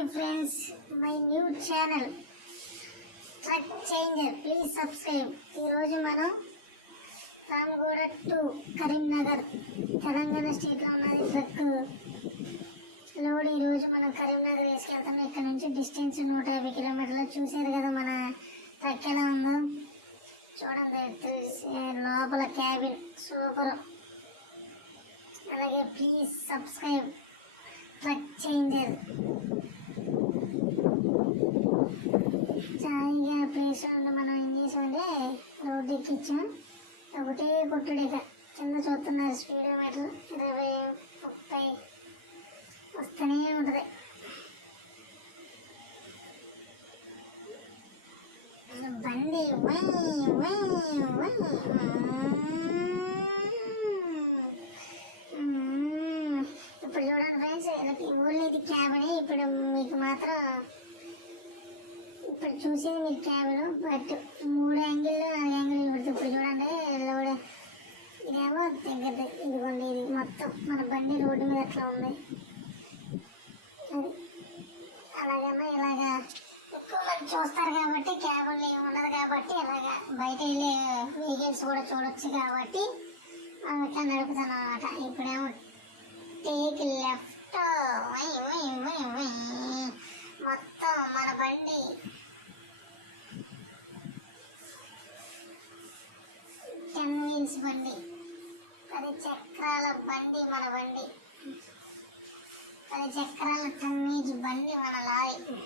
Hi friends my new channel truck changer please subscribe ఈరోజు మనం Ramaguda to Karimnagar Telangana స్టేట్లో ఉన్నది ట్రక్ లోడ్ ఈరోజు మనం కరీంనగర్ వేసుకెళ్తాం. ఇక్కడ నుంచి డిస్టెన్స్ నూట యాభై కిలోమీటర్లు. చూసారు కదా మన ట్రక్ ఎలా ఉందో? చూడండి లోపల క్యాబిన్ సూపర్ అలాగే ప్లీజ్ సబ్స్క్రైబ్ ట్రక్ చేంజర్ జాయిగా మనం ఏం చేసామంటే రోడ్డు ఎక్కించాం ఒకటే కొట్టుడు ఇక కింద చూస్తున్నారు స్పీడోమీటర్ ఇరవై ముప్పై వస్తూనే ఉంటుంది. బండి వై వై వై మ్మ్. ఇప్పుడు చూడండి ఫ్రెండ్స్ ఓన్లీ ఇది క్యాబ్ అని ఇప్పుడు మీకు మాత్రం ఇప్పుడు చూసేది మీరు క్యాబ్లో బట్ మూడు యాంగిల్లో యాంగిల్ పడుతుంది ఇప్పుడు చూడండి లోడ్ ఇదేమో తగ్గదు ఇదిగోండి ఇది మొత్తం మన బండి రోడ్డు మీద అట్లా ఉంది. అది అలాగేమో ఇలాగా ఎక్కువ మంది చూస్తారు కాబట్టి క్యాబులు ఏమి ఉండదు కాబట్టి ఇలాగా బయట వెళ్ళే వెహికల్స్ కూడా చూడొచ్చు కాబట్టి మనం ఇట్లా నడుపుతాం అనమాట ఇప్పుడేమో టేక్ లెఫ్ట్ మొత్తం మన బండి మంచి బండి పది చక్రాల బండి మన బండి. పది చక్రాల టన్నేజ్ బండి మన లారీ.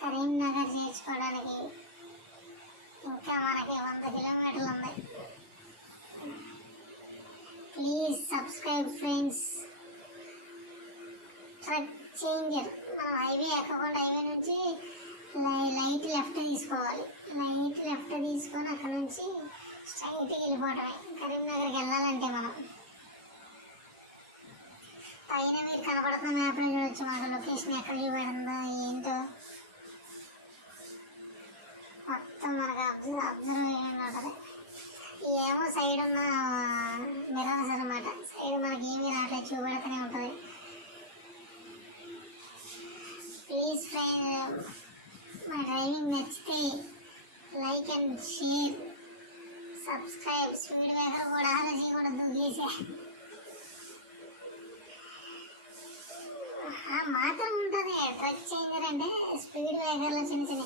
కరీంనగర్ చేర్చుకోవడానికి ఇంకా మనకి వంద కిలోమీటర్లు ఉన్నాయి please subscribe friends. Truck changer. మనం హైవే ఎక్కకుండా హైవే నుంచి లైట్ లెఫ్ట్ తీసుకోవాలి. లైట్ లెఫ్ట్ తీసుకొని అక్కడ నుంచి స్ట్రైట్కి వెళ్ళిపోవటమే కరీంనగర్కి వెళ్ళాలంటే మనం. పైన మీరు కనపడుతున్న మ్యాప్లో చూడొచ్చు. మాకు లొకేషన్ ఎక్కడ చూపెడుతుందో ఏంటో. మొత్తం మనకు అబ్జర్వ్ అబ్జర్వేషన్ ఉంటుంది. ఏమో సైడ్ ఉన్న మిరర్స్ అనమాట సైడ్ మనకి ఏమీ రావట్లేదు చూపెడుతూనే ఉంటుంది. ప్లీజ్ ఫ్రెండ్ మా డ్రైవింగ్ నచ్చితే like and share subscribe. Speed breaker కూడా ఆలోచి కూడా దూకేసా మాత్రం ఉంటుంది. ట్రక్ చేంజర్ అంటే స్పీడ్ బ్రేకర్లు చిన్న చిన్న.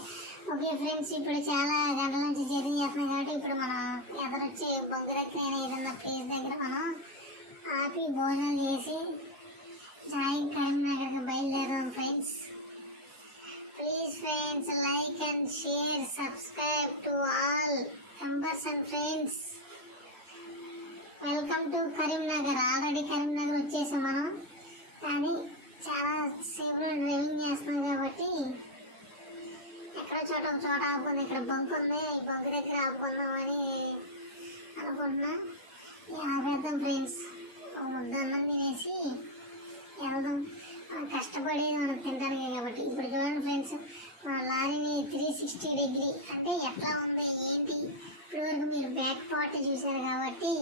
ఓకే ఫ్రెండ్స్ ఇప్పుడు చాలా గంటల నుంచి జర్నీ చేస్తున్నాం కాబట్టి ఇప్పుడు మనం ఎదురొచ్చి బొగ్గురెక్కి ఏదన్నా ప్లేస్ దగ్గర మనం ఆపి భోజనం చేసి జాయి కరీంనగర్కి బయలుదేరాం friends. Friends like and share subscribe to all members and friends welcome to Karimnagar already Karimnagar వచ్చేసాం మనం. కానీ చాలా సేపు డ్రైవింగ్ చేస్తున్నాం కాబట్టి ఎక్కడో చోట ఒక చోట ఆపుకుంది. ఇక్కడ బంక్ ఉంది. ఈ బంక్ దగ్గర ఆపుకుందామని అనుకుంటున్నా. ఆపేద్దాం ఫ్రెండ్స్ ఒక ముద్ద అన్నం తినేసి వెళ్దాం. కష్టపడి మనం తినడానికి కాబట్టి. ఇప్పుడు చూడండి ఫ్రెండ్స్ మా లారీని త్రీ సిక్స్టీ డిగ్రీ అంటే ఎట్లా ఉంది ఏంటి? ఇప్పుడు వరకు మీరు బ్యాక్ పార్ట్ చూశారు కాబట్టి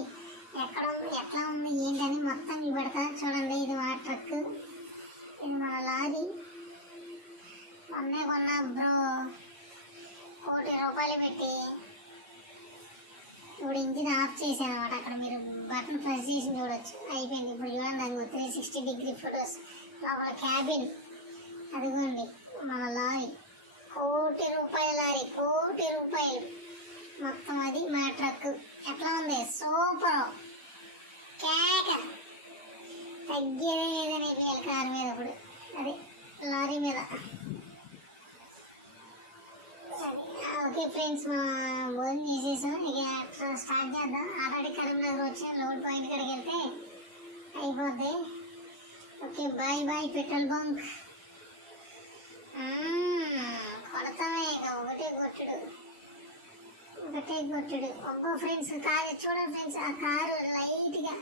ఎక్కడ ఉంది ఎట్లా ఉంది ఏంటి అని మొత్తం చూపెడతా చూడండి. ఇది మా ట్రక్ ఇది మన లారీ. మొన్నే కొన్న బ్రో కోటి రూపాయలు పెట్టి ఇప్పుడు ఇంజిన్ ఆఫ్ చేశాను అనమాట అక్కడ మీరు బటన్ ప్రెస్ చేసి చూడొచ్చు. అయిపోయింది. ఇప్పుడు చూడండి దాని త్రీ సిక్స్టీ డిగ్రీ ఫొటోస్. లోపల క్యాబిన్. అదిగోండి మన లారీ. కోటి రూపాయల లారీ కోటి రూపాయలు. మొత్తం అది మన ట్రక్. ఎట్లా ఉంది? సూపర్. కేక. తగ్గేదే లేదని వేయాలి కారు మీద ఇప్పుడు అది లారీ మీద. ఓకే ఫ్రెండ్స్ మనం భోజనం చేసేసాం. ఇక స్టార్ట్ చేద్దాం. ఆల్రెడీ కరీంనగర్ వచ్చి లోడ్ పాయింట్ కడికి వెళ్తే అయిపోద్ది. Okay bye bye petrol bunk కొడతామే ఇక ఒకటే కొట్టుడు. ఒకటే కొట్టుడు. ఒక్కో ఫ్రెండ్స్ కారు చూడండి ఫ్రెండ్స్ ఆ కారు లైట్గా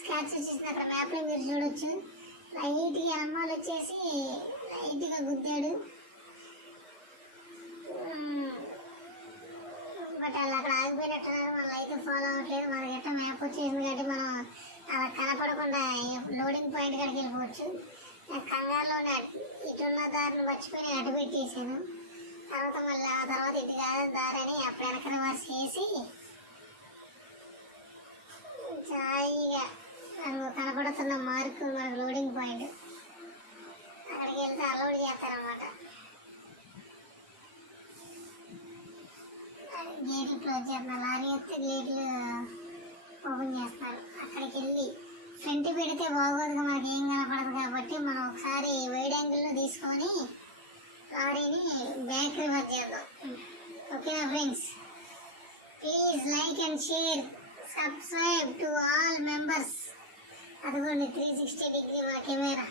స్క్రాచ్ వచ్చేసింది. అక్కడ మ్యాప్లో మీరు చూడొచ్చు. లైట్గా అమ్మాలు వచ్చేసి లైట్గా గుద్దాడు. బట్ వాళ్ళు అక్కడ ఆగిపోయినట్టున్నారు. మన అయితే ఫాలో అవ్వట్లేదు. మనకి ఎట్లా మ్యాప్ వచ్చేసింది కాబట్టి మనం అలా కనపడకుండా లోడింగ్ పాయింట్ కాడికి వెళ్ళిపోవచ్చు. కంగారులో ఇటున్న దారిని మర్చిపోయి అటు పెట్టేసాను తర్వాత మళ్ళీ ఆ తర్వాత ఇటు కాదు దారని అప్పుడు వెనక రివర్స్ చేసి జాయిగా మనకు కనపడుతున్న మార్కు మనకు లోడింగ్ పాయింట్. అక్కడికి వెళ్తే అలోడ్ చేస్తారనమాట గేట్లు క్లోజ్ చేస్తున్నా. లారీ వస్తే గేట్లు ఓపెన్ చేస్తారు అక్కడికి వెళ్ళి అయితే బాగోదుగా మనకి ఏం కనపడదు కాబట్టి మనం ఒకసారి వైడ్ యాంగిల్లో తీసుకొని లారీని బ్యాక్ రివర్స్ చేద్దాం. ఓకేనా friends please like and share subscribe to all members అదిగోండి త్రీ సిక్స్టీ డిగ్రీ మా కెమెరా.